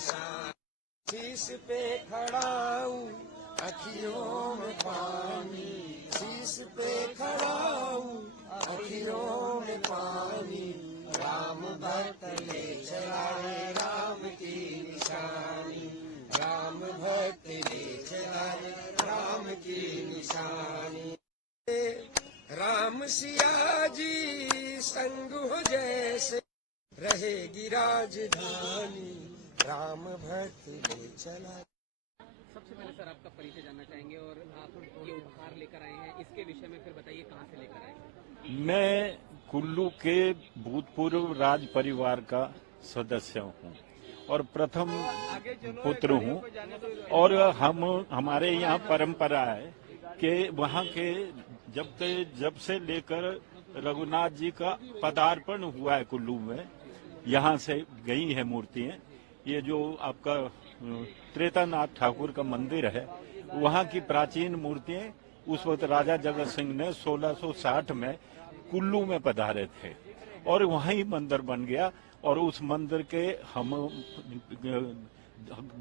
निशान, शीश पे खड़ा हूँ अखियों में पानी, शीश पे खड़ा हूँ अखियों में पानी, राम भक्त ले चला है राम की निशानी, राम भक्त ले चला है राम की निशानी। राम सिया जी संग हो जैसे रहेगी राजधानी, राम भक्त ले चला। सबसे पहले सर आपका परिचय जानना चाहेंगे और आप ये उपहार लेकर आए हैं, इसके विषय में फिर बताइए कहाँ से लेकर आए। मैं कुल्लू के भूतपूर्व राज परिवार का सदस्य हूँ और प्रथम पुत्र हूँ, और हमारे यहाँ परंपरा है कि वहाँ के जब से लेकर रघुनाथ जी का पदार्पण हुआ है कुल्लू में, यहाँ से गई है मूर्तियाँ। ये जो आपका त्रेतानाथ ठाकुर का मंदिर है, वहाँ की प्राचीन मूर्तियाँ उस वक्त राजा जगत सिंह ने 1660 में कुल्लू में पधारे थे और वहीं मंदिर बन गया। और उस मंदिर के हम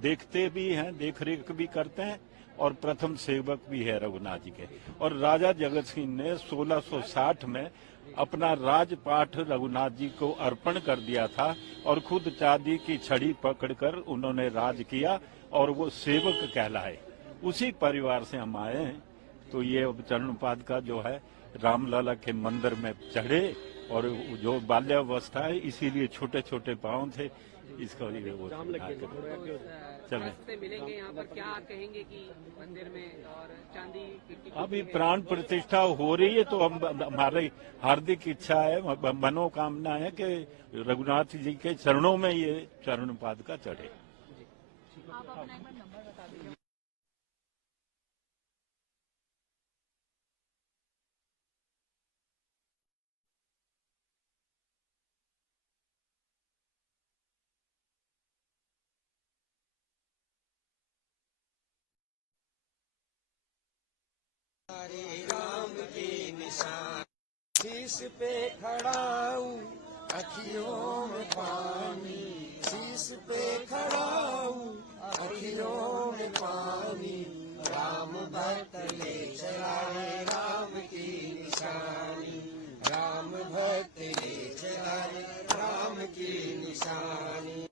देखते भी हैं, देख रेख भी करते हैं और प्रथम सेवक भी है रघुनाथ जी के। और राजा जगत सिंह ने 1660 में अपना राजपाट रघुनाथ जी को अर्पण कर दिया था और खुद चांदी की छड़ी पकड़कर उन्होंने राज किया और वो सेवक कहलाए। उसी परिवार से हम आए हैं। तो ये चरणपाद का जो है रामलला के मंदिर में चढ़े और जो बाल्यावस्था है इसीलिए छोटे छोटे पाँव थे, इसका वो चले मिलेंगे यहाँ पर, क्या कहेंगे कि मंदिर में और चांदी अभी प्राण प्रतिष्ठा हो रही है, तो हम हमारी हार्दिक इच्छा है, मनोकामना है कि रघुनाथ जी के चरणों में ये चरणपाद का चढ़े। राम की निशान, शीश पे खड़ा हूँ अखियों में पानी, शीश पे खड़ा हूँ अखियों में पानी, राम भक्त ले चला है राम की निशानी, राम भक्त ले चला है राम की निशानी।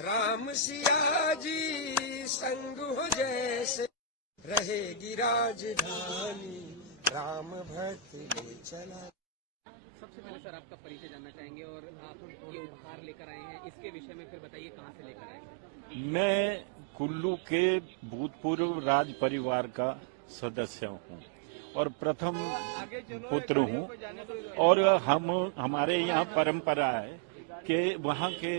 राम सिया जी संग हो जैसे रहेगी राजधानी, राम भक्त ले चला। सबसे पहले सर आपका परिचय जानना चाहेंगे और आप ये उपहार लेकर आए हैं, इसके विषय में फिर बताइए कहाँ से लेकर आए। मैं कुल्लू के भूतपूर्व राज परिवार का सदस्य हूँ और प्रथम पुत्र हूँ, और हमारे यहाँ परंपरा है कि वहाँ के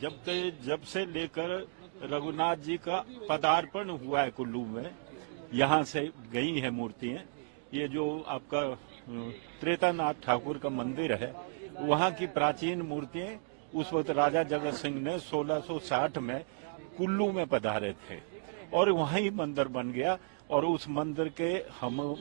जब से लेकर रघुनाथ जी का पदार्पण हुआ है कुल्लू में, यहाँ से गई है मूर्तियाँ। ये जो आपका त्रेतानाथ ठाकुर का मंदिर है, वहाँ की प्राचीन मूर्तियाँ उस वक्त राजा जगत सिंह ने 1660 में कुल्लू में पधारे थे और वहीं मंदिर बन गया। और उस मंदिर के हम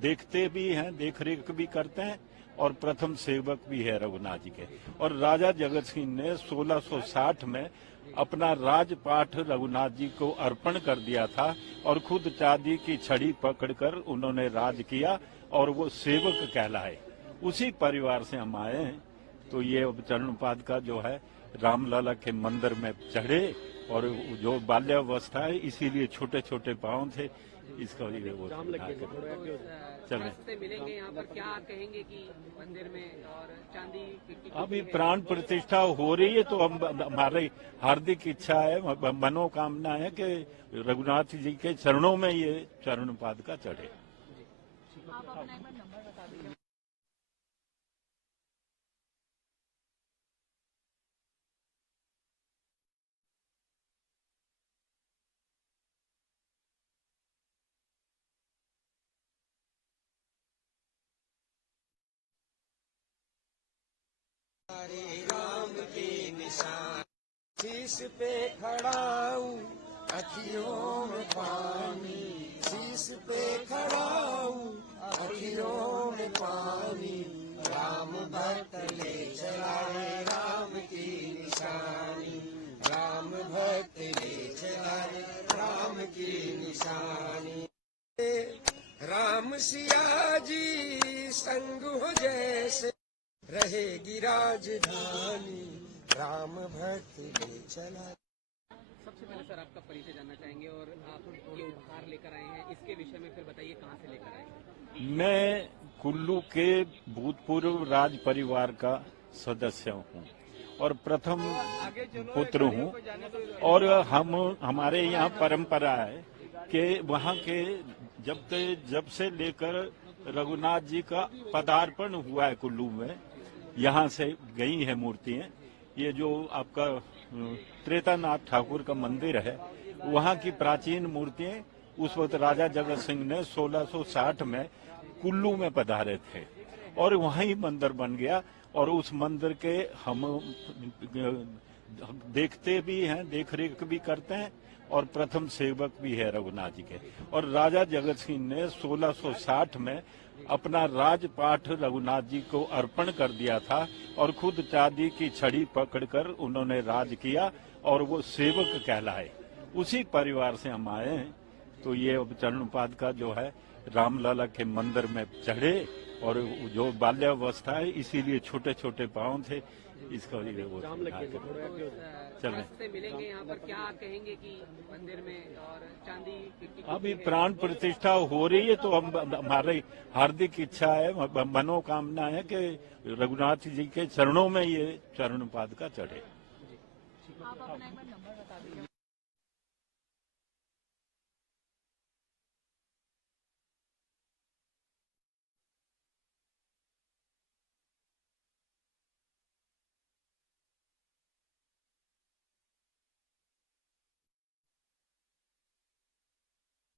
देखते भी हैं, देख रेख भी करते हैं और प्रथम सेवक भी है रघुनाथ जी के। और राजा जगत सिंह ने 1660 में अपना राजपाट रघुनाथ जी को अर्पण कर दिया था और खुद चांदी की छड़ी पकड़कर उन्होंने राज किया और वो सेवक कहलाए। उसी परिवार से हम आए हैं। तो ये चरणपाद का जो है रामलला के मंदिर में चढ़े और जो बाल्यावस्था है इसीलिए छोटे छोटे पाँव थे, इसका वो चले मिलेंगे यहाँ पर, क्या कहेंगे कि मंदिर में और चांदी अभी प्राण प्रतिष्ठा हो रही है, तो हम हमारी हार्दिक इच्छा है, मनोकामना है कि रघुनाथ जी के चरणों में ये चरणपाद का चढ़े। राम की निशान, शीश पे खड़ा हूँ अखियों में पानी, शीश पे खड़ा हूँ अखियों में पानी, राम भक्त ले चला है राम की निशान। राजधानी राम भक्त ले चला। सबसे पहले सर आपका परिचय जानना चाहेंगे और आप ये उपहार लेकर आए हैं, इसके विषय में फिर बताइए कहाँ से लेकर आए हैं। मैं कुल्लू के भूतपूर्व राज परिवार का सदस्य हूँ और प्रथम पुत्र हूँ। और हमारे यहाँ परंपरा है कि वहाँ के जब से लेकर रघुनाथ जी का पदार्पण हुआ है कुल्लू में, यहाँ से गई है मूर्तियाँ। ये जो आपका त्रेतानाथ ठाकुर का मंदिर है, वहाँ की प्राचीन मूर्तियाँ उस वक्त राजा जगत सिंह ने 1660 में कुल्लू में पधारे थे और वहीं मंदिर बन गया। और उस मंदिर के हम देखते भी हैं, देख रेख भी करते हैं और प्रथम सेवक भी है रघुनाथ जी के। और राजा जगत सिंह ने 1660 में अपना राजपाठ रघुनाथ जी को अर्पण कर दिया था और खुद चांदी की छड़ी पकड़कर उन्होंने राज किया और वो सेवक कहलाए। उसी परिवार से हम आए हैं। तो ये अब चरणपाद का जो है रामलला के मंदिर में चढ़े और जो बाल्यावस्था है इसीलिए छोटे छोटे पाँव थे, इसका ये वो चले। से मिलेंगे यहाँ पर, क्या कहेंगे कि मंदिर में और चांदी की अभी प्राण प्रतिष्ठा हो रही है तो हम हमारी हार्दिक इच्छा है, मनोकामना है कि रघुनाथ जी के चरणों में ये चरणपाद का चढ़े। आप अपना एक बार नंबर बता दीजिए।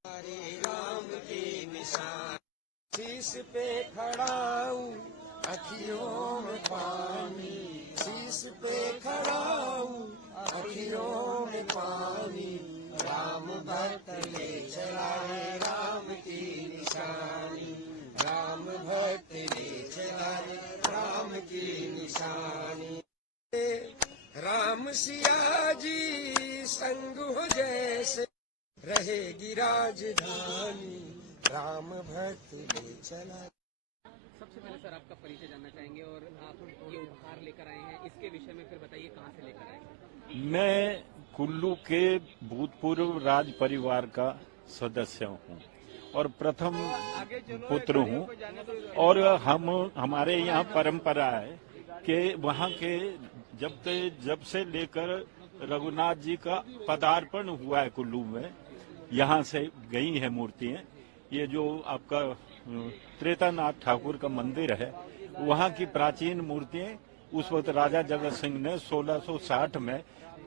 हरे राम के निशान शीश पे खड़ाऊं, अखियों में पानी शीश पे खड़ाऊं, अखियों में पानी। राम भक्त ले चला है राम की निशानी, राम भक्त ले चला है राम की निशानी। राम सिया जी संग हो जैसे रहेगी राजधानी राम भक्त ले चला। सबसे पहले सर आपका परिचय जानना चाहेंगे और आप ये उपहार लेकर आए हैं, इसके विषय में फिर बताइए कहाँ से लेकर आए हैं। मैं कुल्लू के भूतपूर्व राज परिवार का सदस्य हूँ और प्रथम पुत्र हूँ। और हमारे यहाँ परंपरा है कि वहाँ के जब से लेकर रघुनाथ जी का पदार्पण हुआ है कुल्लू में, यहाँ से गई है मूर्तियाँ। ये जो आपका त्रेतानाथ ठाकुर का मंदिर है, वहाँ की प्राचीन मूर्तियाँ उस वक्त राजा जगत सिंह ने 1660 में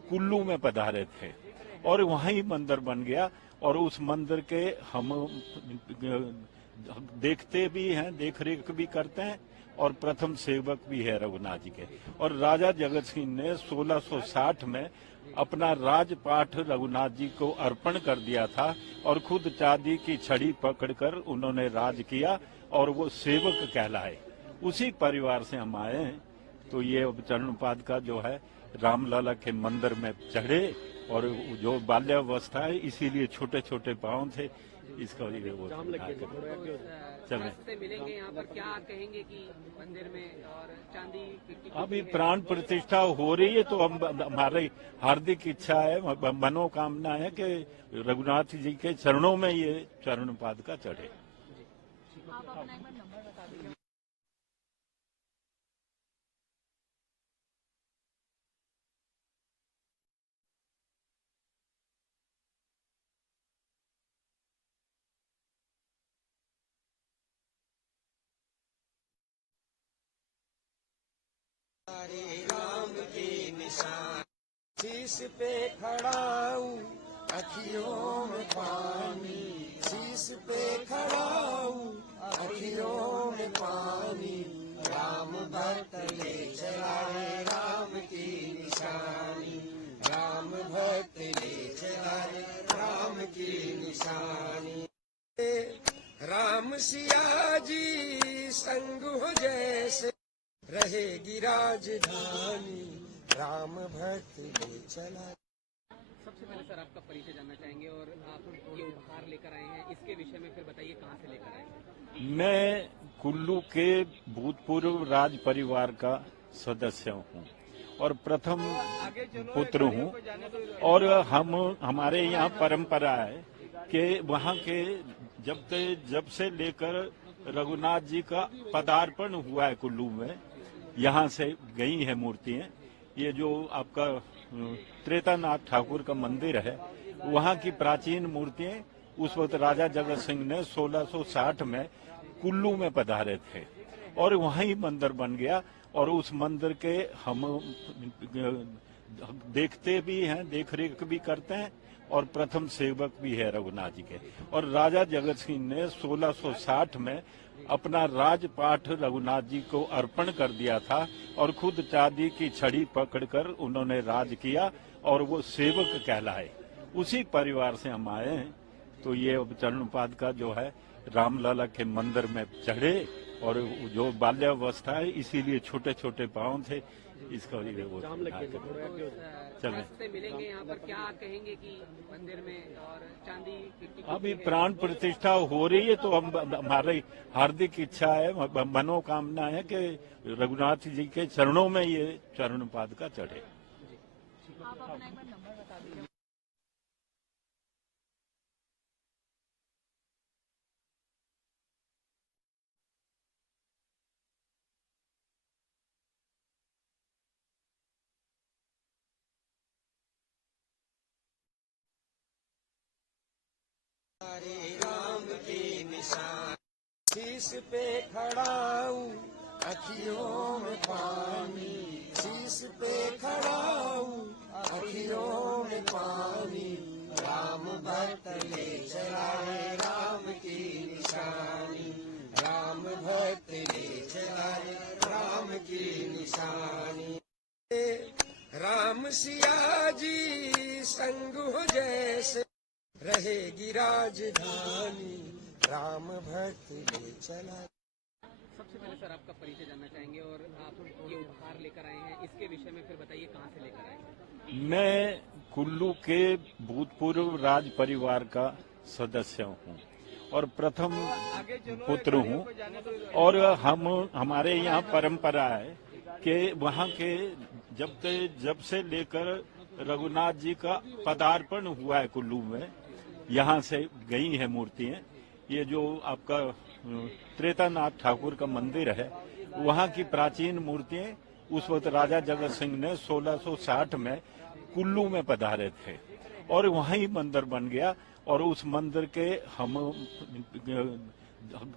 कुल्लू में पधारे थे और वहीं मंदिर बन गया। और उस मंदिर के हम देखते भी हैं, देख रेख भी करते हैं और प्रथम सेवक भी है रघुनाथ जी के। और राजा जगत सिंह ने 1660 में अपना राजपाठ रघुनाथ जी को अर्पण कर दिया था और खुद चांदी की छड़ी पकड़कर उन्होंने राज किया और वो सेवक कहलाए। उसी परिवार से हम आए हैं। तो ये अब चरणपाद का जो है रामलला के मंदिर में चढ़े और जो बाल्यावस्था है इसीलिए छोटे छोटे पाँव थे, इसका ये वो चले। से मिलेंगे यहाँ पर, क्या कहेंगे कि मंदिर में और चांदी की अभी प्राण प्रतिष्ठा हो रही है तो हम हमारी हार्दिक इच्छा है, मनोकामना है कि रघुनाथ जी के चरणों में ये चरणपाद का चढ़े। आप अपना एक बार नंबर बता दीजिए। हरे राम के निशान शीश पे खड़ाऊं, अखियों में पानी शीश पे खड़ाऊं, अखियों में पानी। राम भक्त ले चला है राम की निशानी, राम भक्त ले चला है राम की निशानी। राम सिया जी संग हो जैसे रहेगी राजधानी राम भक्त ले चला। सबसे पहले सर आपका परिचय जानना चाहेंगे और आप ये उपहार लेकर आए हैं, इसके विषय में फिर बताइए कहाँ से लेकर आए हैं। मैं कुल्लू के भूतपूर्व राज परिवार का सदस्य हूँ और प्रथम पुत्र हूँ। और हमारे यहाँ परंपरा है कि वहाँ के जब से लेकर रघुनाथ जी का पदार्पण हुआ है कुल्लू में, यहाँ से गई है मूर्तियाँ। ये जो आपका त्रेतानाथ ठाकुर का मंदिर है, वहाँ की प्राचीन मूर्तियाँ उस वक्त राजा जगत सिंह ने 1660 में कुल्लू में पधारे थे और वहीं मंदिर बन गया। और उस मंदिर के हम देखते भी हैं, देख रेख भी करते हैं और प्रथम सेवक भी है रघुनाथ जी के। और राजा जगत सिंह ने 1660 में अपना राजपाट रघुनाथ जी को अर्पण कर दिया था और खुद चांदी की छड़ी पकड़कर उन्होंने राज किया और वो सेवक कहलाए। उसी परिवार से हम आए हैं। तो ये चरणपाद का जो है रामलला के मंदिर में चढ़े और जो बाल्यावस्था है इसीलिए छोटे छोटे पाँव थे, इसका लिए वो चले। रास्ते मिलेंगे यहाँ पर, क्या कहेंगे कि मंदिर में और चांदी की अभी प्राण प्रतिष्ठा हो रही है तो हम हमारी हार्दिक इच्छा है, मनोकामना है कि रघुनाथ जी के चरणों में ये चरणपाद का चढ़े। आप अपना एक बार नंबर बता दीजिए। हरे राम के निशान, शीश पे खड़ा हूँ अखियों में पानी, शीश पे खड़ा हूँ अखियों में पानी। राम भक्त ले चला है राम की निशानी, राम भक्त ले चला है राम की निशानी। राम सिया जी संग हो जैसे रहेगी राजधानी, राम भक्त ले चला। सबसे पहले सर आपका परिचय जानना चाहेंगे और आप ये उपहार लेकर आए हैं, इसके विषय में फिर बताइए कहाँ से लेकर आए हैं। मैं कुल्लू के भूतपूर्व राज परिवार का सदस्य हूँ और प्रथम पुत्र हूँ। और हमारे यहाँ परंपरा है कि वहाँ के जब से लेकर रघुनाथ जी का पदार्पण हुआ है कुल्लू में, यहाँ से गई है मूर्तियाँ। ये जो आपका त्रेतानाथ ठाकुर का मंदिर है, वहाँ की प्राचीन मूर्तियाँ उस वक्त राजा जगत सिंह ने 1660 में कुल्लू में पधारे थे और वहीं मंदिर बन गया। और उस मंदिर के हम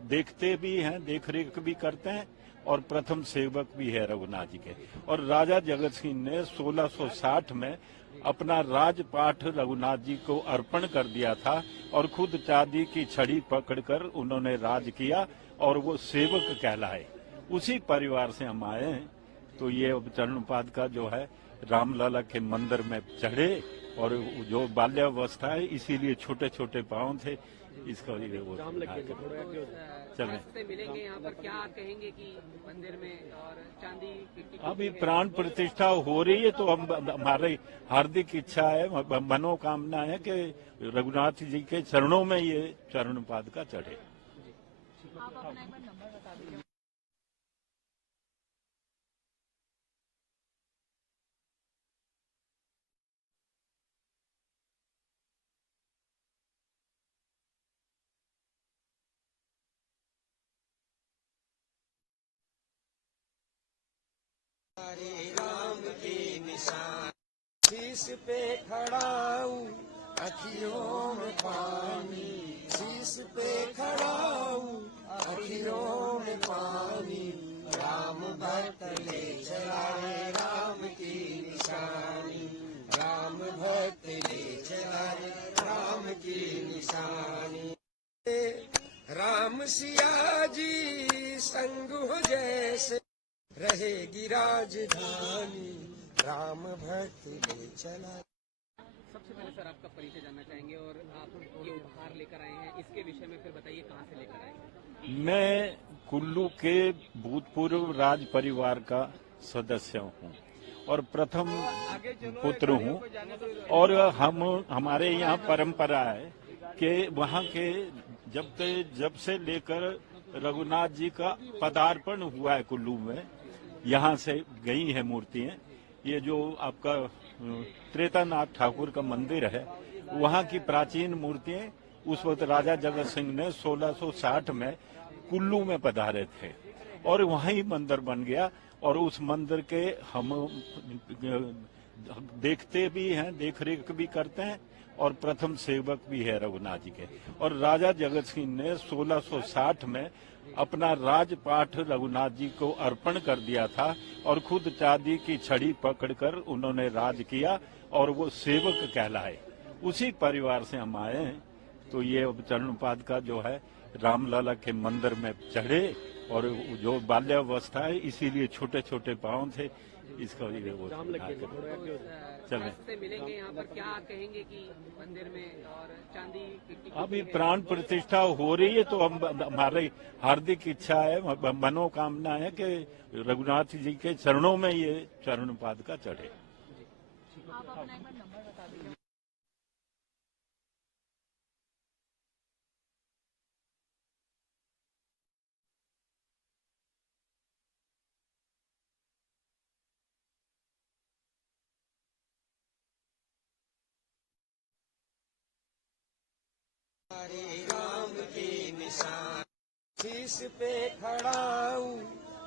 देखते भी हैं, देख रेख भी करते हैं और प्रथम सेवक भी है रघुनाथ जी के। और राजा जगत सिंह ने 1660 में अपना राजपाट रघुनाथ जी को अर्पण कर दिया था और खुद चांदी की छड़ी पकड़कर उन्होंने राज किया और वो सेवक कहलाए। उसी परिवार से हम आए हैं। तो ये चरणपाद का जो है रामलला के मंदिर में चढ़े और जो बाल्यावस्था है इसीलिए छोटे छोटे पाँव थे, इसका लिए वो चले। रास्ते मिलेंगे यहाँ पर, क्या कहेंगे कि मंदिर में और चांदी की अभी प्राण प्रतिष्ठा हो रही है तो हम हमारी हार्दिक इच्छा है, मनोकामना है कि रघुनाथ जी के चरणों में ये चरणपाद का चढ़े। आप अपना एक बार नंबर बता दीजिए। हरे राम के निशान, शीश पे खड़ा हूँ अखियों में पानी, शीश पे खड़ा हूँ अखियों में पानी। राम भक्त ले चला है राम की निशानी, राम भक्त ले चला है राम की निशानी। राम सिया जी संग हो जैसे रहेगी राजधानी, राम भक्त ले चला। सबसे पहले सर आपका परिचय जानना चाहेंगे और आप ये उपहार लेकर आए हैं, इसके विषय में फिर बताइए कहाँ से लेकर आए हैं। मैं कुल्लू के भूतपूर्व राज परिवार का सदस्य हूँ और प्रथम पुत्र हूँ। और हमारे यहाँ परंपरा है कि वहाँ के जब से लेकर रघुनाथ जी का पदार्पण हुआ है कुल्लू में, यहाँ से गई है मूर्तियां। ये जो आपका त्रेतानाथ ठाकुर का मंदिर है, वहाँ की प्राचीन मूर्तियां उस वक्त राजा जगत सिंह ने 1660 में कुल्लू में पधारे थे और वहीं मंदिर बन गया। और उस मंदिर के हम देखते भी हैं, देख रेख भी करते हैं और प्रथम सेवक भी है रघुनाथ जी के। और राजा जगत सिंह ने 1660 में अपना राजपाठ रघुनाथ जी को अर्पण कर दिया था और खुद चांदी की छड़ी पकड़कर उन्होंने राज किया और वो सेवक कहलाए। उसी परिवार से हम आए हैं। तो ये अब चरणपाद का जो है रामलला के मंदिर में चढ़े और जो बाल्यावस्था है इसीलिए छोटे छोटे पांव थे, इसका ये वो चले। से मिलेंगे यहाँ पर, क्या कहेंगे कि मंदिर में और चांदी अभी प्राण प्रतिष्ठा हो रही है तो हम हमारी हार्दिक इच्छा है, मनोकामना है कि रघुनाथ जी के चरणों में ये चरणपाद का चढ़े। आप अपना एक बार नंबर बता दीजिए। हरे राम के निशान शीश पे खड़ाऊं,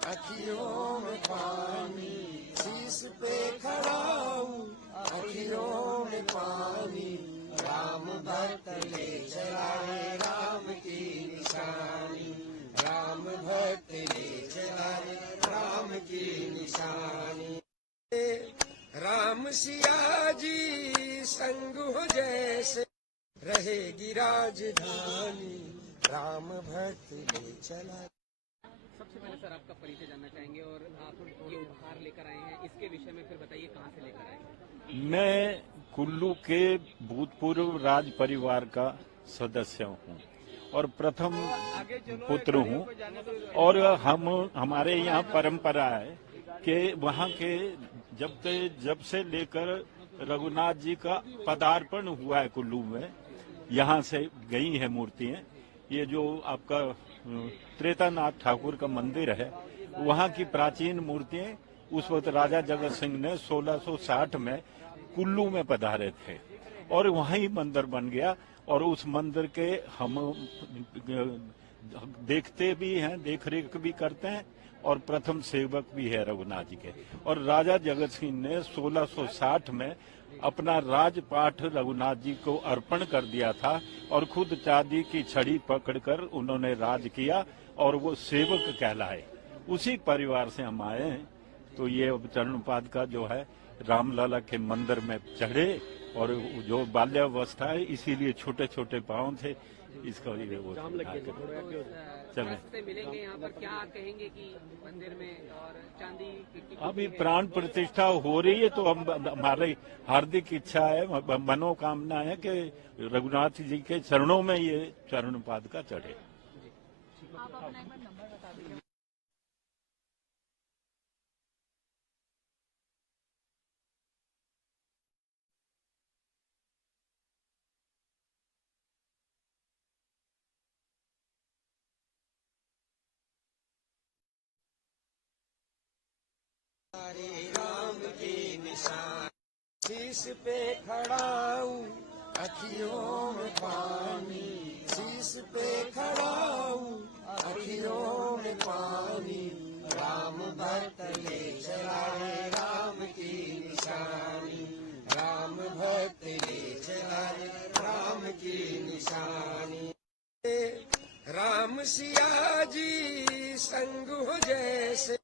अखियों में पानी शीश पे खड़ाऊं, अखियों में पानी। राम भक्त ले चला है राम की निशानी, राम भक्त ले चला है राम की निशानी। राम सिया जी संग हो जैसे रहेगी राजधानी, राम भक्त ले चला। सबसे पहले सर आपका परिचय जानना चाहेंगे और आप ये उपहार लेकर आए हैं, इसके विषय में फिर बताइए कहाँ से लेकर आए हैं। मैं कुल्लू के भूतपूर्व राज परिवार का सदस्य हूँ और प्रथम पुत्र हूँ। और हमारे यहाँ परंपरा है कि वहाँ के जब से लेकर रघुनाथ जी का पदार्पण हुआ है कुल्लू में, यहाँ से गई है मूर्तियां। ये जो आपका त्रेतानाथ ठाकुर का मंदिर है, वहाँ की प्राचीन मूर्तियां उस वक्त राजा जगत सिंह ने 1660 में कुल्लू में पधारे थे और वहीं मंदिर बन गया। और उस मंदिर के हम देखते भी हैं, देख रेख भी करते हैं और प्रथम सेवक भी है रघुनाथ जी के। और राजा जगत सिंह ने 1660 में अपना राजपाठ रघुनाथ जी को अर्पण कर दिया था और खुद चांदी की छड़ी पकड़कर उन्होंने राज किया और वो सेवक कहलाए। उसी परिवार से हम आए हैं। तो ये अब चरणपाद का जो है रामलला के मंदिर में चढ़े और जो बाल्यावस्था है इसीलिए छोटे छोटे पांव थे, इसका ये वो चले। से मिलेंगे यहाँ पर, क्या कहेंगे कि मंदिर में और चांदी अभी प्राण प्रतिष्ठा हो रही है तो हम हमारी हार्दिक इच्छा है, मनोकामना है कि रघुनाथ जी के चरणों में ये चरणपाद का चढ़े। आप अपना एक बार नंबर बता दीजिए। हरे राम के निशान शीश पे खड़ाऊं, अखियों में पानी शीश पे खड़ाऊं, अखियों में पानी। राम भक्त ले चला है राम की निशानी, राम भक्त ले चला है राम की निशानी। राम सिया जी संग हो जैसे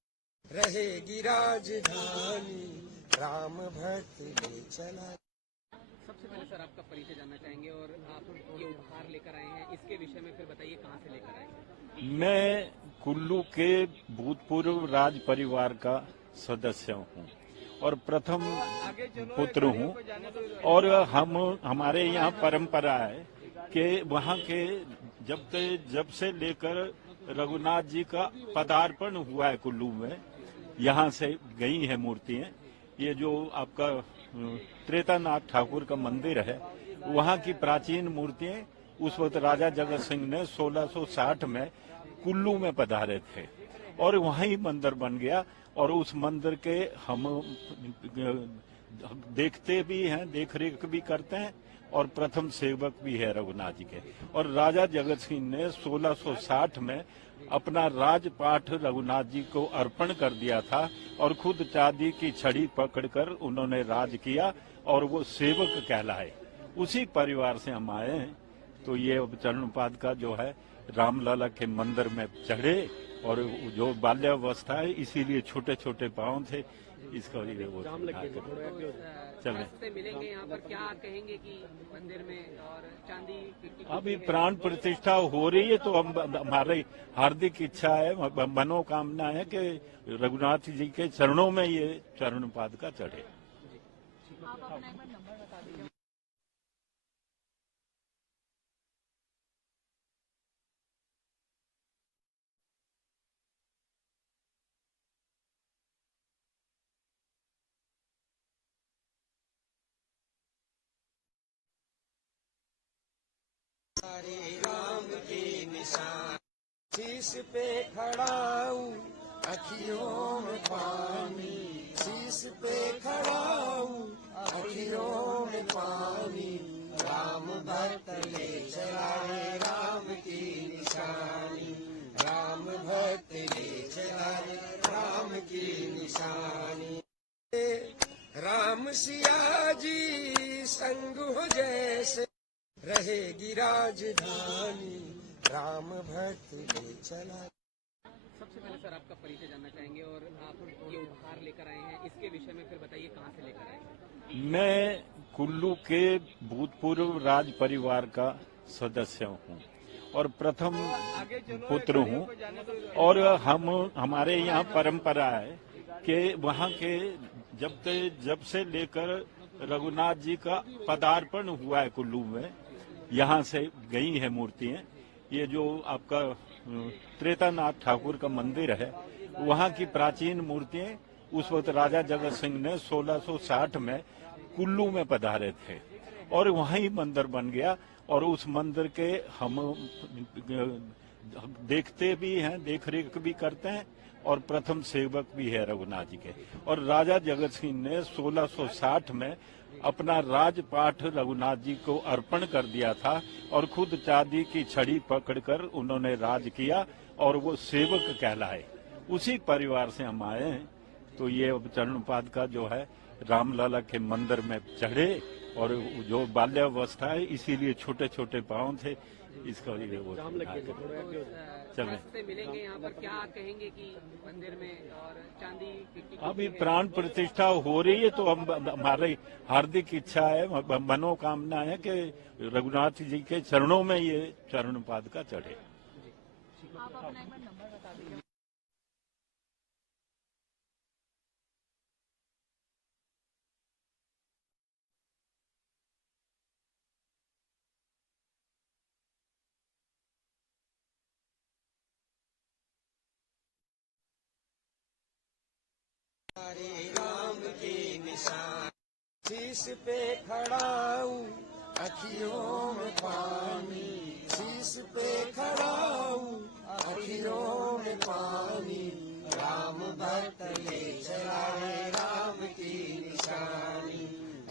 रहेगी राजधानी, राम भक्त ले चला। सबसे पहले सर आपका परिचय जानना चाहेंगे और आप ये उपहार लेकर आए हैं, इसके विषय में फिर बताइए कहाँ से लेकर आए हैं। मैं कुल्लू के भूतपूर्व राज परिवार का सदस्य हूँ और प्रथम पुत्र हूँ। और हमारे यहाँ परंपरा है कि वहाँ के जब से लेकर रघुनाथ जी का पदार्पण हुआ है कुल्लू में, यहाँ से गई है मूर्तियां। ये जो आपका त्रेतानाथ ठाकुर का मंदिर है, वहाँ की प्राचीन मूर्तियां उस वक्त राजा जगत सिंह ने 1660 में कुल्लू में पधारे थे और वहीं मंदिर बन गया। और उस मंदिर के हम देखते भी हैं, देख रेख भी करते हैं और प्रथम सेवक भी है रघुनाथ जी के। और राजा जगत सिंह ने 1660 में अपना राजपाट रघुनाथ जी को अर्पण कर दिया था और खुद चांदी की छड़ी पकड़कर उन्होंने राज किया और वो सेवक कहलाए। उसी परिवार से हम आए हैं। तो ये चरण पाद का जो है रामलला के मंदिर में चढ़े और जो बाल्यावस्था है इसीलिए छोटे छोटे पाँव थे, इसका लिए वो चले। रास्ते मिलेंगे यहाँ पर, क्या कहेंगे कि मंदिर में और चांदी की अभी प्राण प्रतिष्ठा हो रही है तो हम हमारी हार्दिक इच्छा है, मनोकामना है कि रघुनाथ जी के चरणों में ये चरण पाद का चढ़े। आप अपना एक बार नंबर बता दीजिए। हरे राम के निशान शीश पे खड़ाऊं, अखियों में पानी शीश पे खड़ाऊं, अखियों में पानी। राम भक्त ले चला है राम की निशानी, राम भक्त ले चला है राम की निशानी। राम सिया जी संग हो जैसे रहेगी राजधानी, राम भक्त ले चला। सबसे पहले सर आपका परिचय जानना चाहेंगे और आप ये उपहार लेकर आए हैं, इसके विषय में फिर बताइए कहाँ से लेकर आए हैं। मैं कुल्लू के भूतपूर्व राज परिवार का सदस्य हूँ और प्रथम पुत्र हूँ। और हमारे यहाँ परंपरा है कि वहाँ के जब से लेकर रघुनाथ जी का पदार्पण हुआ है कुल्लू में, यहाँ से गई है मूर्तियाँ। ये जो आपका त्रेतानाथ ठाकुर का मंदिर है, वहाँ की प्राचीन मूर्तियाँ उस वक्त राजा जगत सिंह ने 1660 में कुल्लू में पधारे थे और वहीं मंदिर बन गया। और उस मंदिर के हम देखते भी हैं, देख रेख भी करते हैं और प्रथम सेवक भी है रघुनाथ जी के। और राजा जगत सिंह ने 1660 में अपना राजपाट रघुनाथ जी को अर्पण कर दिया था और खुद चांदी की छड़ी पकड़कर उन्होंने राज किया और वो सेवक कहलाए। उसी परिवार से हम आए हैं। तो ये चरण पाद का जो है रामलला के मंदिर में चढ़े और जो बाल्यावस्था है इसीलिए छोटे छोटे पाँव थे, इसका लिए वो चले। रास्ते मिलेंगे यहाँ पर, क्या कहेंगे कि मंदिर में और चांदी की अभी प्राण प्रतिष्ठा हो रही है तो हम हमारी हार्दिक इच्छा है, मनोकामना है कि रघुनाथ जी के चरणों में ये चरण पाद का चढ़े। आप अपना एक बार नंबर बता दीजिए। हरे राम के निशान शीश पे खड़ाऊं, अखियों में पानी शीश पे खड़ाऊं, अखियों में पानी। राम भक्त ले चला है राम की निशानी,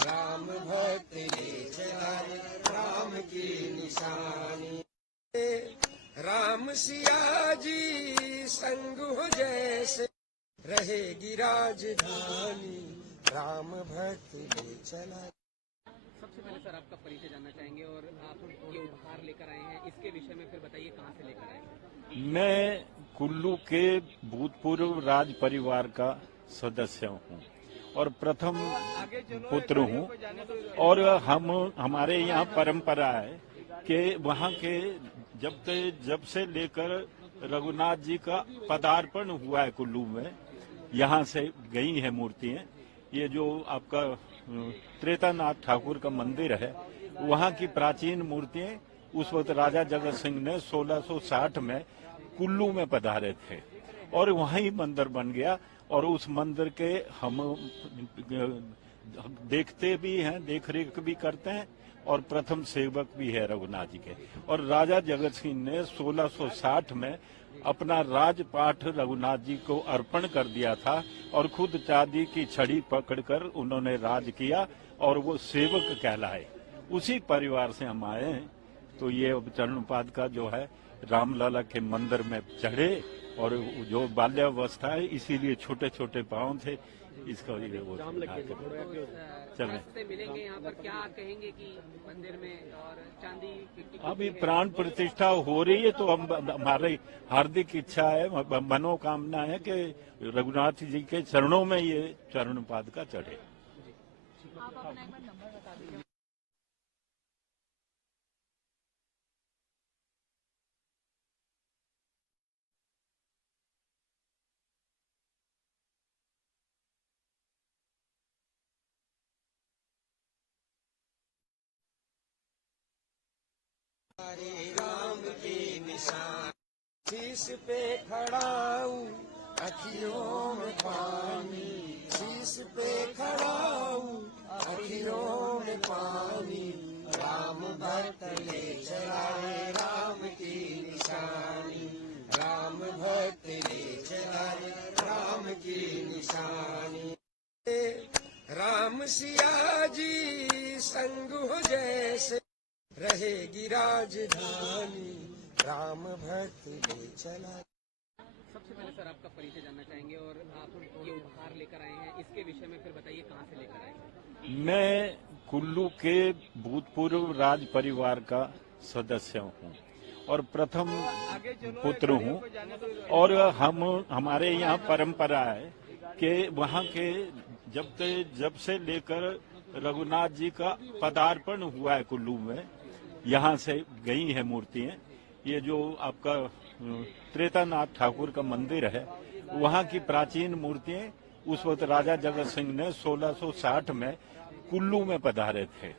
राम भक्त ले चला है राम की निशानी। राम सिया जी संग हो जैसे रहेगी राजधानी, राम भक्त ले चला। सबसे पहले सर आपका परिचय जानना चाहेंगे और आप ये उपहार लेकर आए हैं, इसके विषय में फिर बताइए कहाँ से लेकर आए हैं। मैं कुल्लू के भूतपूर्व राज परिवार का सदस्य हूँ और प्रथम पुत्र हूँ। और हमारे यहाँ परंपरा है कि वहाँ के जब से लेकर रघुनाथ जी का पदार्पण हुआ है कुल्लू में, यहाँ से गई है मूर्तियाँ। ये जो आपका त्रेतानाथ ठाकुर का मंदिर है, वहाँ की प्राचीन मूर्तियाँ उस वक्त राजा जगत सिंह ने 1660 में कुल्लू में पधारे थे और वहीं मंदिर बन गया। और उस मंदिर के हम देखते भी हैं, देख रेख भी करते हैं और प्रथम सेवक भी है रघुनाथ जी के। और राजा जगत सिंह ने 1660 में अपना राजपाट रघुनाथ जी को अर्पण कर दिया था और खुद चांदी की छड़ी पकड़कर उन्होंने राज किया और वो सेवक कहलाए। उसी परिवार से हम आए हैं। तो ये अब चरणपाद का जो है रामलला के मंदिर में चढ़े और जो बाल्यावस्था है इसीलिए छोटे छोटे पाँव थे, इसका ये वो चले। से मिलेंगे यहाँ पर, क्या कहेंगे कि मंदिर में और चांदी की अभी प्राण प्रतिष्ठा हो रही है तो हम हमारी हार्दिक इच्छा है, मनोकामना है कि रघुनाथ जी के चरणों में ये चरणपाद का चढ़े। आप अपना एक बार नंबर बता दीजिए। हरे राम के निशान शीश पे खड़ा हूँ, अखियों में पानी शीश पे खड़ा हूँ, अखियों में पानी। राम भक्त ले चला है राम की निशानी, राम भक्त ले चला है राम की निशानी। राम सिया जी संग हो जैसे रहेगी राजधानी, राम भक्त ले चला। सबसे पहले सर आपका परिचय जानना चाहेंगे और आप ये उपहार लेकर आए हैं, इसके विषय में फिर बताइए कहाँ से लेकर आए हैं। मैं कुल्लू के भूतपूर्व राज परिवार का सदस्य हूँ और प्रथम पुत्र हूँ और हमारे यहाँ परंपरा है कि वहाँ के जब से लेकर रघुनाथ जी का पदार्पण हुआ है कुल्लू में, यहाँ से गई है मूर्तियाँ। ये जो आपका त्रेतानाथ ठाकुर का मंदिर है, वहाँ की प्राचीन मूर्तियाँ उस वक्त राजा जगत सिंह ने 1660 में कुल्लू में पधारे थे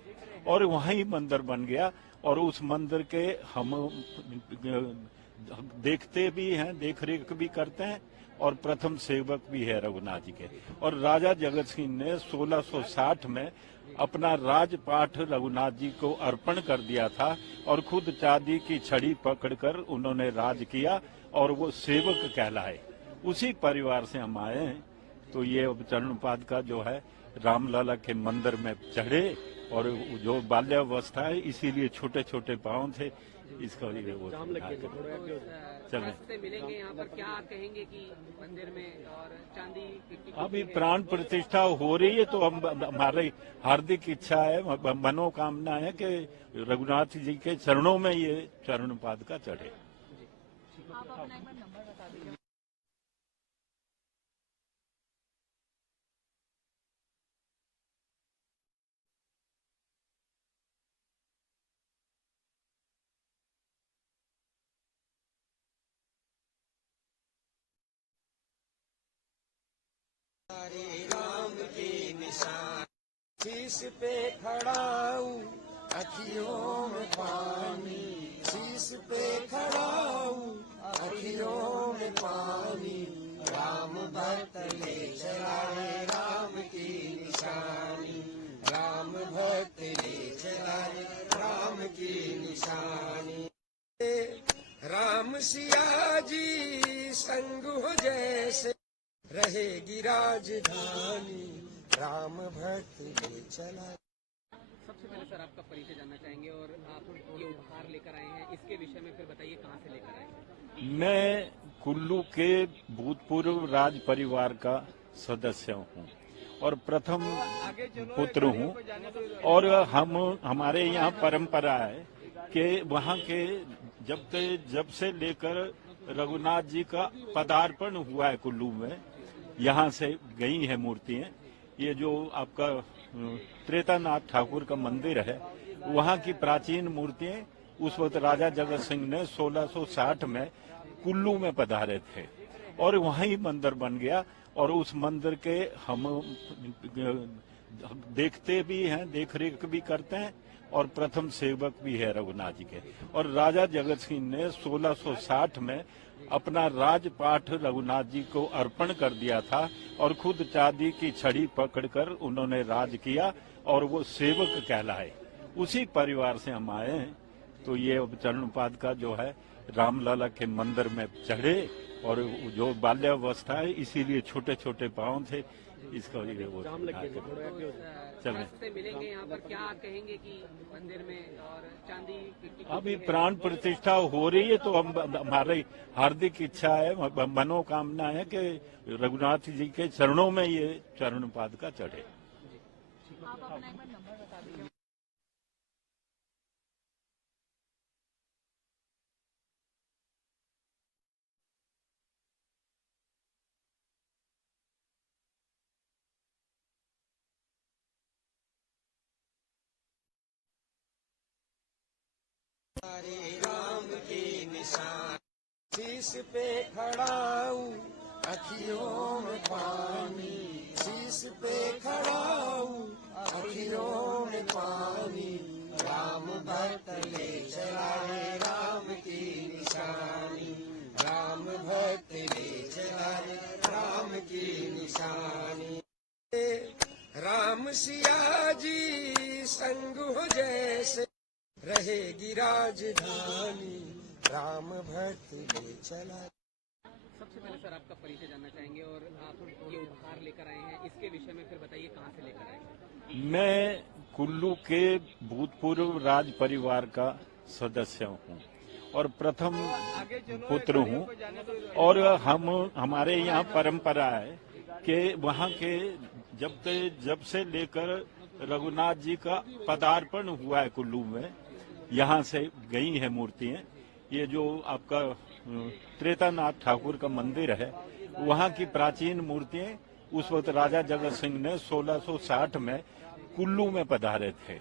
और वहीं मंदिर बन गया और उस मंदिर के हम देखते भी हैं, देख रेख भी करते हैं और प्रथम सेवक भी है रघुनाथ जी के। और राजा जगत सिंह ने 1660 में अपना राजपाट रघुनाथ जी को अर्पण कर दिया था और खुद चांदी की छड़ी पकड़कर उन्होंने राज किया और वो सेवक कहलाए। उसी परिवार से हम आए हैं। तो ये अब चरणपाद का जो है रामलला के मंदिर में चढ़े और जो बाल्यावस्था है इसीलिए छोटे छोटे पाँव थे, इसका ये वो चले। से मिलेंगे यहाँ पर, क्या कहेंगे कि मंदिर में और चांदी की अभी प्राण प्रतिष्ठा हो रही है तो हम हमारी हार्दिक इच्छा है, मनोकामना है कि रघुनाथ जी के चरणों में ये चरणपाद का चढ़े। आप अपना एक बार नंबर बता दीजिए। हरे राम के निशान शीश पे खड़ा हूँ, अखियों में पानी शीश पे खड़ा हूँ, अखियों में पानी। राम भक्त ले चला है राम की निशानी, राम भक्त ले चला है राम की निशानी। राम सिया जी संग हो जैसे रहेगी राजधानी, राम भक्त ले चला। सबसे पहले सर आपका परिचय जानना चाहेंगे और आप ये उपहार लेकर आए हैं, इसके विषय में फिर बताइए कहाँ से लेकर आए हैं। मैं कुल्लू के भूतपूर्व राज परिवार का सदस्य हूँ और प्रथम पुत्र हूँ और हमारे यहाँ परंपरा है कि वहाँ के जब से लेकर रघुनाथ जी का पदार्पण हुआ है कुल्लू में, यहाँ से गई है मूर्तियाँ। ये जो आपका त्रेतानाथ ठाकुर का मंदिर है, वहाँ की प्राचीन मूर्तियाँ उस वक्त राजा जगत सिंह ने 1660 में कुल्लू में पधारे थे और वहीं मंदिर बन गया और उस मंदिर के हम देखते भी हैं, देख रेख भी करते हैं और प्रथम सेवक भी है रघुनाथ जी के। और राजा जगत सिंह ने 1660 में अपना राजपाट रघुनाथ जी को अर्पण कर दिया था और खुद चांदी की छड़ी पकड़कर उन्होंने राज किया और वो सेवक कहलाए। उसी परिवार से हम आए हैं। तो ये अब चरणपाद का जो है रामलला के मंदिर में चढ़े और जो बाल्यावस्था है इसीलिए छोटे छोटे पाँव थे, इसका ये वो चले। रास्ते मिलेंगे यहाँ पर, क्या कहेंगे कि मंदिर में और चांदी की अभी प्राण प्रतिष्ठा हो रही है तो हम हमारी हार्दिक इच्छा है, मनोकामना है कि रघुनाथ जी के चरणों में ये चरण पादुका चढ़े। आप अपना एक बार नंबर बता दीजिए। हरे राम के निशान, शीश पे खड़ाऊं अखियों में पानी, शीश पे खड़ाऊं अखियों में पानी, राम भक्त ले चला है राम की निशानी, राम भक्त ले चला है राम की निशानी। राम सिया जी संग हो जैसे रहेगी राजधानी, राम भक्त ले चला। सबसे पहले सर आपका परिचय जानना चाहेंगे और आप ये उपहार लेकर आए हैं, इसके विषय में फिर बताइए कहाँ से लेकर आए हैं। मैं कुल्लू के भूतपूर्व राज परिवार का सदस्य हूँ और प्रथम पुत्र हूँ, और हमारे यहाँ परंपरा है कि वहाँ के जब से लेकर रघुनाथ जी का पदार्पण हुआ है कुल्लू में, यहाँ से गई है मूर्तियाँ। ये जो आपका त्रेतानाथ ठाकुर का मंदिर है, वहाँ की प्राचीन मूर्तियाँ उस वक्त राजा जगत सिंह ने 1660 में कुल्लू में पधारे थे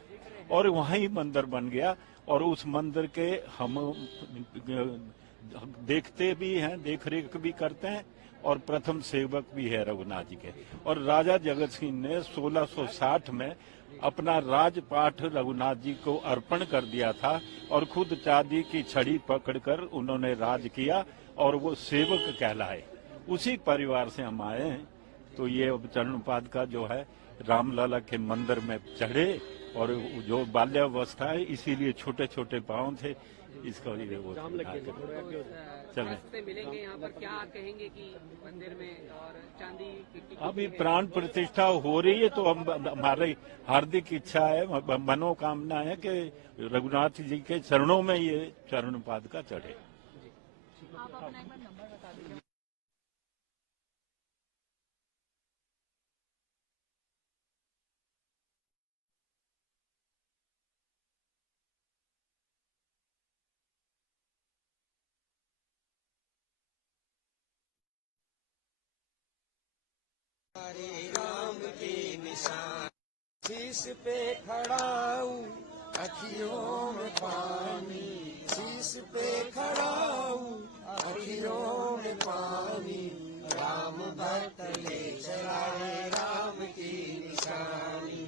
और वहीं मंदिर बन गया, और उस मंदिर के हम देखते भी हैं, देख रेख भी करते हैं और प्रथम सेवक भी है रघुनाथ जी के। और राजा जगत सिंह ने 1660 में अपना राजपाठ रघुनाथ जी को अर्पण कर दिया था और खुद चांदी की छड़ी पकड़कर उन्होंने राज किया और वो सेवक कहलाए। उसी परिवार से हम आए हैं, तो ये चरण पादुका जो है रामलला के मंदिर में चढ़े और जो बाल्यावस्था है इसीलिए छोटे छोटे पाँव थे, इसका ये वो चले। रास्ते मिलेंगे यहाँ पर, क्या कहेंगे कि मंदिर में और चांदी की अभी प्राण प्रतिष्ठा हो रही है तो हम हमारी हार्दिक इच्छा है, मनोकामना है कि रघुनाथ जी के चरणों में ये चरण पादुका चढ़े। आप अपना एक बार नंबर बता दीजिए। हरे राम के निशान, शीश पे खड़ाऊं अखियों में पानी, शीश पे खड़ाऊं अखियों में पानी, राम भक्त ले चला है राम की निशानी,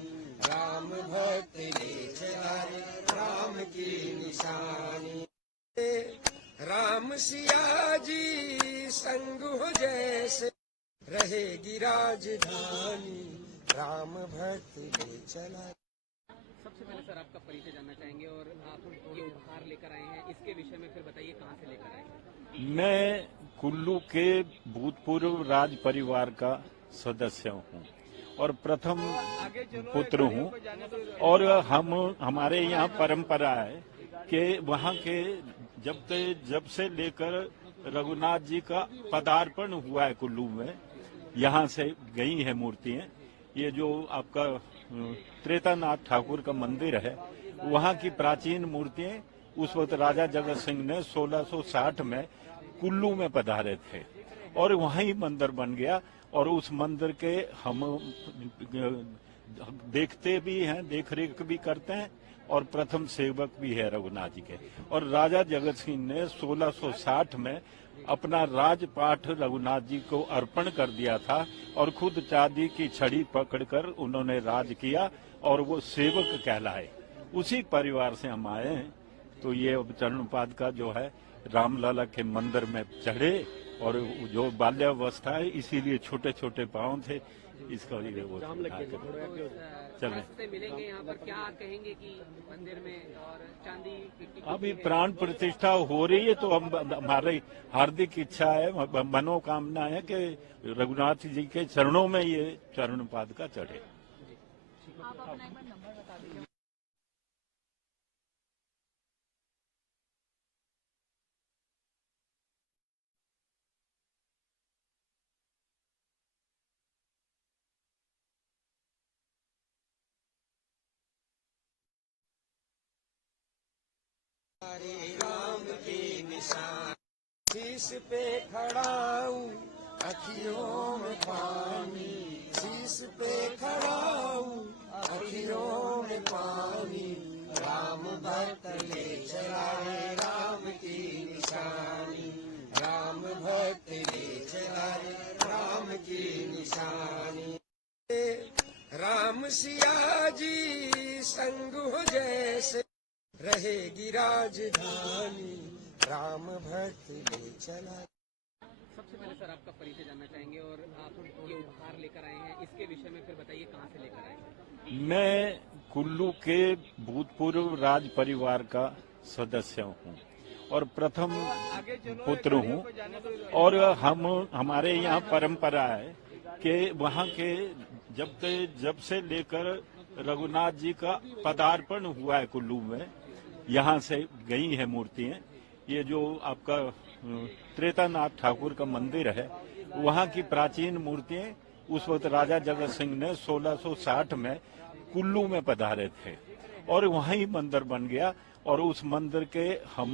राम भक्त ले चला है राम की निशानी। राम सिया जी संग हो जैसे रहेगी राजधानी, राम भक्त ले चला। सबसे पहले सर आपका परिचय जानना चाहेंगे और आप ये उपहार लेकर आए हैं, इसके विषय में फिर बताइए कहाँ से लेकर आए हैं। मैं कुल्लू के भूतपूर्व राज परिवार का सदस्य हूँ और प्रथम पुत्र हूँ, और हमारे यहाँ परंपरा है कि वहाँ के जब से लेकर रघुनाथ जी का पदार्पण हुआ है कुल्लू में, यहाँ से गई है मूर्तियाँ। ये जो आपका त्रेतानाथ ठाकुर का मंदिर है, वहाँ की प्राचीन मूर्तियाँ उस वक्त राजा जगत सिंह ने 1660 में कुल्लू में पधारे थे और वहीं मंदिर बन गया, और उस मंदिर के हम देखते भी हैं, देख रेख भी करते हैं और प्रथम सेवक भी है रघुनाथ जी के। और राजा जगत सिंह ने 1660 में अपना राजपाठ रघुनाथ जी को अर्पण कर दिया था और खुद चांदी की छड़ी पकड़कर उन्होंने राज किया और वो सेवक कहलाए। उसी परिवार से हम आए हैं, तो ये चरण पादुका जो है रामलला के मंदिर में चढ़े और जो बाल्यावस्था है इसीलिए छोटे छोटे पाँव थे, इसका ये वो चले से मिलेंगे यहाँ पर, क्या कहेंगे कि मंदिर में और चांदी की अभी प्राण प्रतिष्ठा हो रही है, तो हम हमारी हार्दिक इच्छा है, मनोकामना है कि रघुनाथ जी के चरणों में ये चरण पादुका चढ़े। आप अपना एक बार नंबर बता दीजिए। हरे राम के निशान शीश पे खड़ाऊं, अखियों में पानी शीश पे खड़ाऊं, अखियों में पानी। राम भक्त ले चला है राम की निशानी, राम भक्त ले चला है राम की निशानी। राम सिया जी संग हो जैसे रहेगी राजधानी, राम भक्त ले चला। सबसे पहले सर आपका परिचय जानना चाहेंगे और आप ये उपहार लेकर आए हैं, इसके विषय में फिर बताइए कहाँ से लेकर आए हैं। मैं कुल्लू के भूतपूर्व राज परिवार का सदस्य हूँ और प्रथम पुत्र हूँ, और हमारे यहाँ परंपरा है कि वहाँ के जब से लेकर रघुनाथ जी का पदार्पण हुआ है कुल्लू में, यहाँ से गई है मूर्तियाँ। ये जो आपका त्रेतानाथ ठाकुर का मंदिर है, वहाँ की प्राचीन मूर्तियाँ उस वक्त राजा जगत सिंह ने 1660 में कुल्लू में पधारे थे और वहीं मंदिर बन गया। और उस मंदिर के हम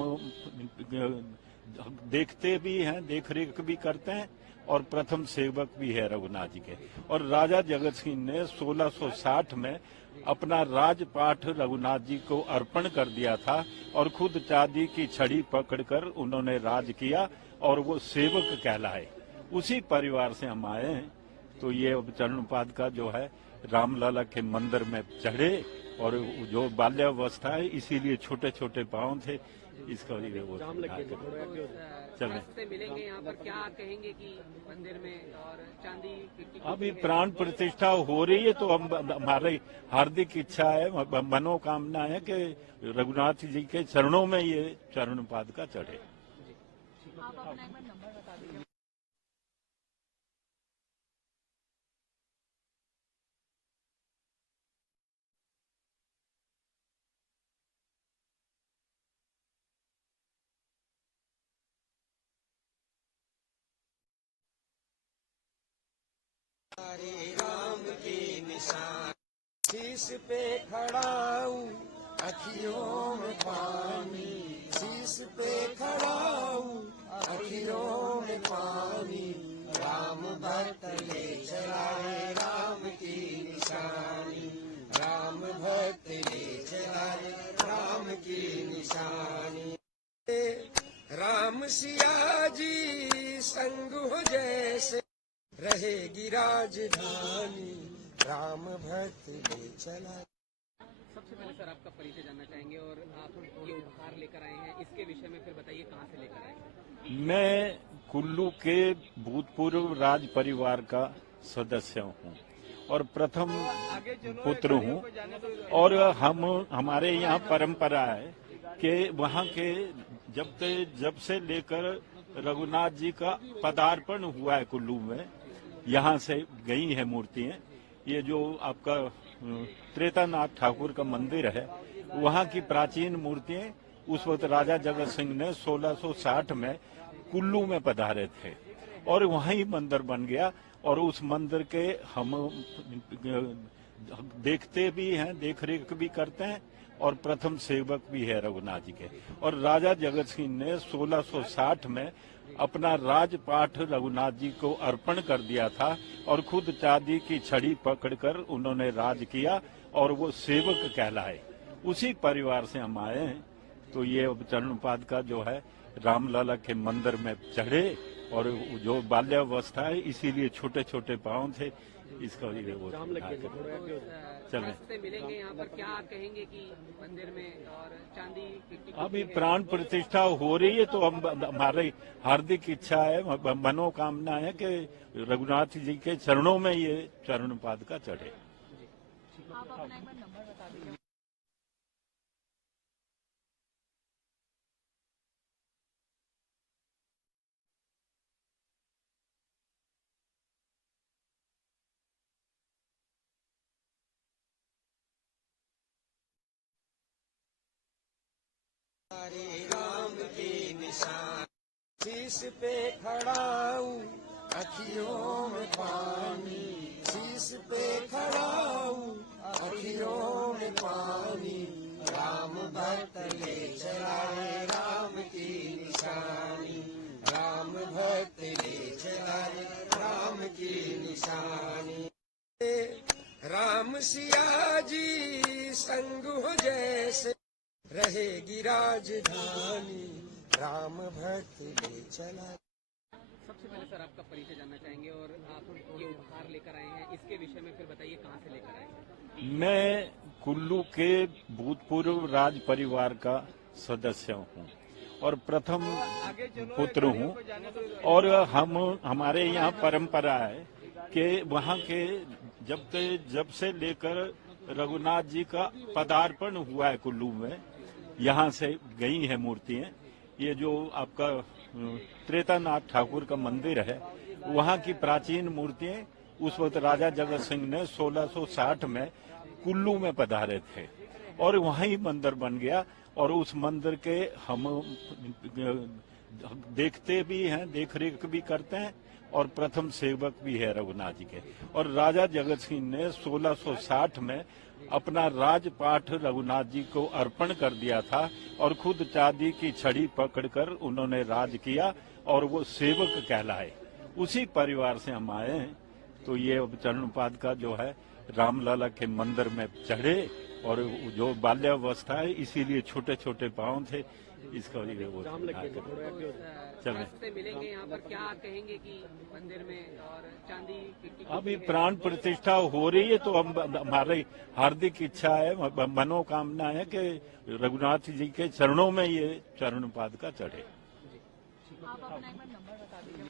देखते भी हैं, देख रेख भी करते हैं और प्रथम सेवक भी है रघुनाथ जी के। और राजा जगत सिंह ने 1660 में अपना राजपाठ रघुनाथ जी को अर्पण कर दिया था और खुद चांदी की छड़ी पकड़कर उन्होंने राज किया और वो सेवक कहलाए। उसी परिवार से हम आए हैं, तो ये चरण पादुका जो है रामलला के मंदिर में चढ़े, और जो बाल्यावस्था है इसीलिए छोटे छोटे पाँव थे, इसका ये वो चले से मिलेंगे यहाँ पर, क्या कहेंगे कि मंदिर में और चांदी की अभी प्राण प्रतिष्ठा हो रही है, तो हम हमारी हार्दिक इच्छा है, मनोकामना है कि रघुनाथ जी के चरणों में ये चरण पादुका चढ़े। आप अपना एक बार नंबर बता दीजिए। हरे राम के निशान शीश पे खड़ाऊं, अखियों में पानी शीश पे खड़ाऊं, अखियों में पानी। राम भक्त ले चला है राम की निशानी, राम भक्त ले चला है राम की निशानी। राम सिया जी संग हो जैसे रहेगी राजधानी, राम भक्त ले चला। सबसे पहले सर आपका परिचय जानना चाहेंगे और आप ये उपहार लेकर आए हैं, इसके विषय में फिर बताइए कहाँ से लेकर आए हैं। मैं कुल्लू के भूतपूर्व राज परिवार का सदस्य हूँ और प्रथम पुत्र हूँ, और हमारे यहाँ परंपरा है कि वहाँ के जब से लेकर रघुनाथ जी का पदार्पण हुआ है कुल्लू में, यहाँ से गई है मूर्तियाँ। ये जो आपका त्रेतानाथ ठाकुर का मंदिर है, वहाँ की प्राचीन मूर्तियाँ उस वक्त राजा जगत सिंह ने 1660 में कुल्लू में पधारे थे और वहीं मंदिर बन गया। और उस मंदिर के हम देखते भी हैं, देख रेख भी करते हैं और प्रथम सेवक भी है रघुनाथ जी के। और राजा जगत सिंह ने 1660 में अपना राजपाठ रघुनाथ जी को अर्पण कर दिया था और खुद चांदी की छड़ी पकड़कर उन्होंने राज किया और वो सेवक कहलाए। उसी परिवार से हम आए हैं, तो ये चरण पादुका जो है रामलला के मंदिर में चढ़े, और जो बाल्यावस्था है इसीलिए छोटे छोटे पाँव थे, इसका ये वो चले। रास्ते मिलेंगे यहाँ पर, क्या मिलेंगे कि मंदिर में और चांदी की अभी प्राण प्रतिष्ठा हो रही है तो हम हमारी हार्दिक इच्छा है, मनोकामना है कि रघुनाथ जी के चरणों में ये चरण पादुका चढ़े। आप अपना एक बार नंबर बता दीजिए। हरे राम के निशान, शीश पे खड़ा हूँ अखियों में पानी, शीश पे खड़ा हूँ अखियों में पानी, राम भक्त ले चला है राम की निशानी, राम भक्त ले चला है राम की निशानी। राम सिया जी संग हो जैसे रहेगी राजधानी, राम भक्त ले चला। सबसे पहले सर आपका परिचय जानना चाहेंगे और आप ये उपहार लेकर आए हैं, इसके विषय में फिर बताइए कहाँ से लेकर आए हैं। मैं कुल्लू के भूतपूर्व राज परिवार का सदस्य हूँ और प्रथम पुत्र हूँ, और हमारे यहाँ परंपरा है कि वहाँ के जब से लेकर रघुनाथ जी का पदार्पण हुआ है कुल्लू में, यहाँ से गई है मूर्तियाँ। ये जो आपका त्रेतानाथ ठाकुर का मंदिर है, वहाँ की प्राचीन मूर्तियाँ उस वक्त राजा जगत सिंह ने 1660 में कुल्लू में पधारे थे और वहीं मंदिर बन गया, और उस मंदिर के हम देखते भी हैं, देख रेख भी करते हैं और प्रथम सेवक भी है रघुनाथ जी के। और राजा जगत सिंह ने 1660 में अपना राजपाट रघुनाथ जी को अर्पण कर दिया था और खुद चांदी की छड़ी पकड़कर उन्होंने राज किया और वो सेवक कहलाए। उसी परिवार से हम आए हैं, तो ये चरण पादुका जो है रामलला के मंदिर में चढ़े, और जो बाल्यावस्था है इसीलिए छोटे छोटे पांव थे, इसका ये वो चले। रास्ते मिलेंगे यहाँ पर, क्या कहेंगे कि मंदिर में और चांदी की अभी प्राण प्रतिष्ठा हो रही है तो हम हमारी हार्दिक इच्छा है, मनोकामना है कि रघुनाथ जी के चरणों में ये चरण पादुका चढ़े। आप अपना एक बार नंबर बता दीजिए।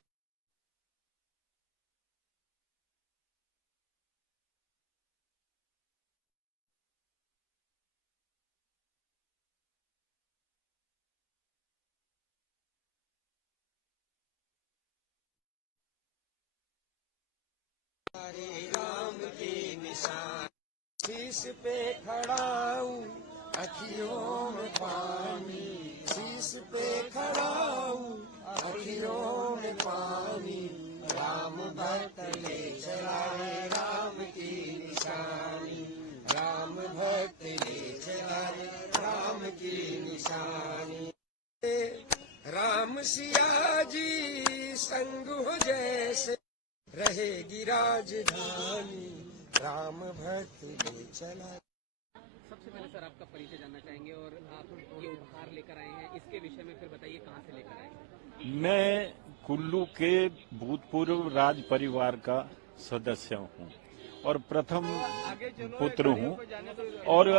हरे राम के निशान, शीश पे खड़ा हूँ अखियों में पानी, शीश पे खड़ा हूँ अखियों में पानी, राम भक्त ले चला है राम की निशानी, राम भक्त ले चला है राम की निशानी। राम सिया जी संग हो जैसे रहेगी राजधानी, राम भक्त ले चला। सबसे पहले सर आपका परिचय जानना चाहेंगे और आप ये उपहार लेकर आए हैं, इसके विषय में फिर बताइए कहाँ से लेकर आए हैं। मैं कुल्लू के भूतपूर्व राज परिवार का सदस्य हूँ और प्रथम पुत्र हूँ, और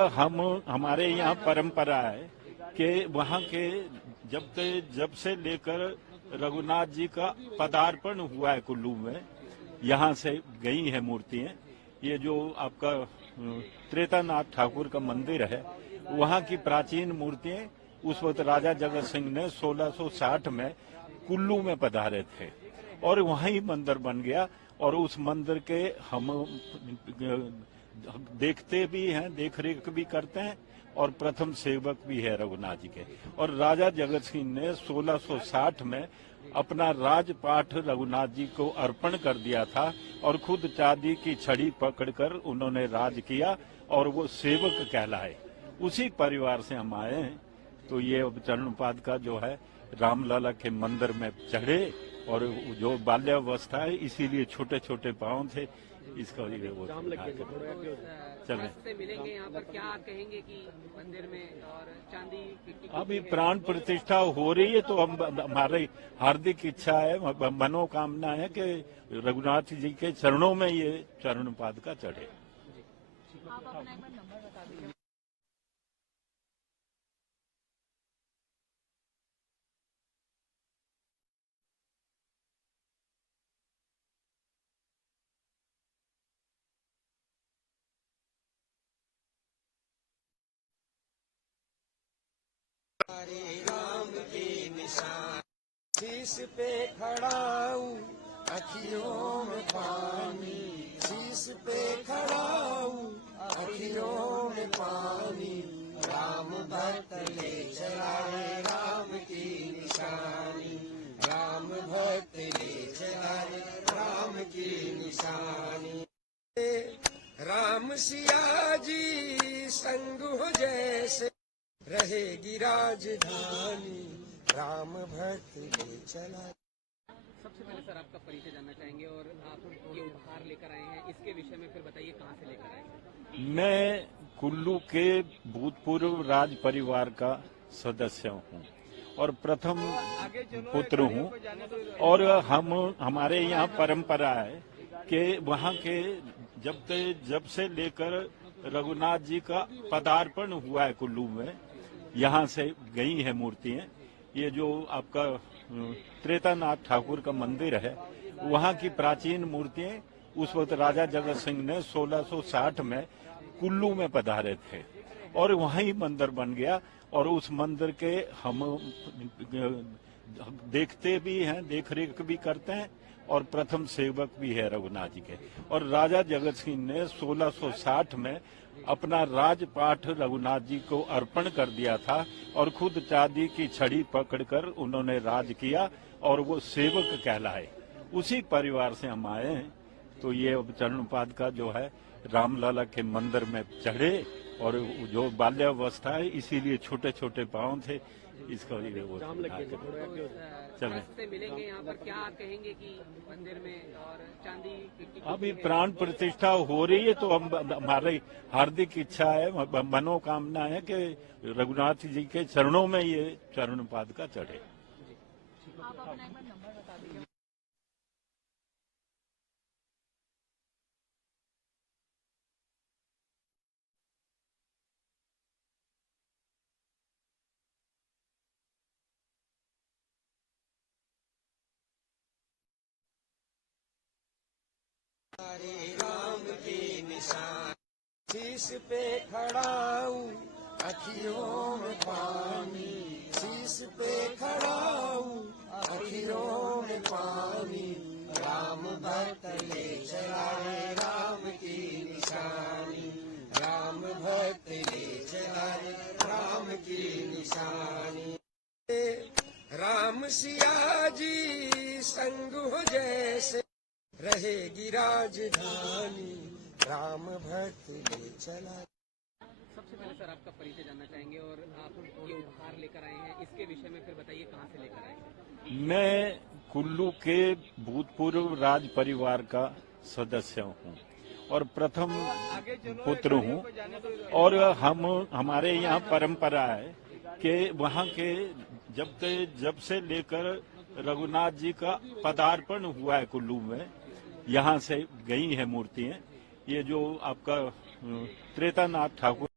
हमारे यहाँ परंपरा है कि वहाँ के जब से लेकर रघुनाथ जी का पदार्पण हुआ है कुल्लू में, यहाँ से गई है मूर्तियाँ। ये जो आपका त्रेतानाथ ठाकुर का मंदिर है, वहाँ की प्राचीन मूर्तियाँ उस वक्त राजा जगत सिंह ने 1660 में कुल्लू में पधारे थे और वहीं मंदिर बन गया, और उस मंदिर के हम देखते भी हैं, देख रेख भी करते हैं और प्रथम सेवक भी है रघुनाथ जी के। और राजा जगत सिंह ने 1660 में अपना राजपाट रघुनाथ जी को अर्पण कर दिया था और खुद चांदी की छड़ी पकड़कर उन्होंने राज किया और वो सेवक कहलाए। उसी परिवार से हम आए हैं, तो ये चरण पादुका जो है रामलला के मंदिर में चढ़े, और जो बाल्यावस्था है इसीलिए छोटे छोटे पांव थे, इसका ये वो चले। से मिलेंगे यहाँ पर, क्या कहेंगे कि मंदिर में और चांदी की अभी प्राण प्रतिष्ठा हो रही है तो हम हमारी हार्दिक इच्छा है, मनोकामना है कि रघुनाथ जी के चरणों में ये चरण पादुका चढ़े। आप अपना एक बार नंबर बता दीजिए। हरे राम के निशान शीश पे खड़ाऊं, अखियों में पानी शीश पे खड़ाऊं, अखियों में पानी। राम भक्त ले चला है राम की निशानी, राम भक्त ले चला है राम की निशानी। राम सिया जी संग हो जैसे रहेगी राजधानी, राम भक्त ले चला। सबसे पहले सर आपका परिचय जानना चाहेंगे और आप ये उपहार लेकर आए हैं, इसके विषय में फिर बताइए कहाँ से लेकर आए हैं। मैं कुल्लू के भूतपूर्व राज परिवार का सदस्य हूँ और प्रथम पुत्र हूँ। और हमारे यहाँ परंपरा है कि वहाँ के जब से लेकर रघुनाथ जी का पदार्पण हुआ है कुल्लू में, यहाँ से गई है मूर्तियाँ। ये जो आपका त्रेतानाथ ठाकुर का मंदिर है, वहाँ की प्राचीन मूर्तियाँ उस वक्त राजा जगत सिंह ने 1660 में कुल्लू में पधारे थे और वहीं मंदिर बन गया। और उस मंदिर के हम देखते भी हैं, देख रेख भी करते हैं और प्रथम सेवक भी है रघुनाथ जी के। और राजा जगत सिंह ने 1660 में अपना राजपाट रघुनाथ जी को अर्पण कर दिया था और खुद चांदी की छड़ी पकड़कर उन्होंने राज किया और वो सेवक कहलाए। उसी परिवार से हम आए हैं। तो ये चरण पादुका जो है रामलला के मंदिर में चढ़े और जो बाल्यावस्था है इसीलिए छोटे छोटे पांव थे, इसका ये वो चले। से मिलेंगे यहाँ पर, क्या कहेंगे कि मंदिर में और चांदी की अभी प्राण प्रतिष्ठा हो रही है तो हम हमारी हार्दिक इच्छा है, मनोकामना है कि रघुनाथ जी के चरणों में ये चरण पादुका चढ़े। आप अपना एक बार नंबर बता दीजिए। हरे राम के निशान शीश पे खड़ाऊं, अखियों में पानी शीश पे खड़ाऊं, अखियों में पानी। राम भक्त ले चला है राम की निशानी, राम भक्त ले चला है राम की निशानी। राम सिया जी संग हो जैसे रहेगी राजधानी, राम भक्त ले चला। सबसे पहले सर आपका परिचय जानना चाहेंगे और आप ये उपहार लेकर आए हैं, इसके विषय में फिर बताइए कहाँ से लेकर आए हैं। मैं कुल्लू के भूतपूर्व राज परिवार का सदस्य हूँ और प्रथम पुत्र हूँ। और हमारे यहाँ परंपरा है कि वहाँ के जब से लेकर रघुनाथ जी का पदार्पण हुआ है कुल्लू में, यहाँ से गई है मूर्तियाँ। ये जो आपका त्रेतानाथ ठाकुर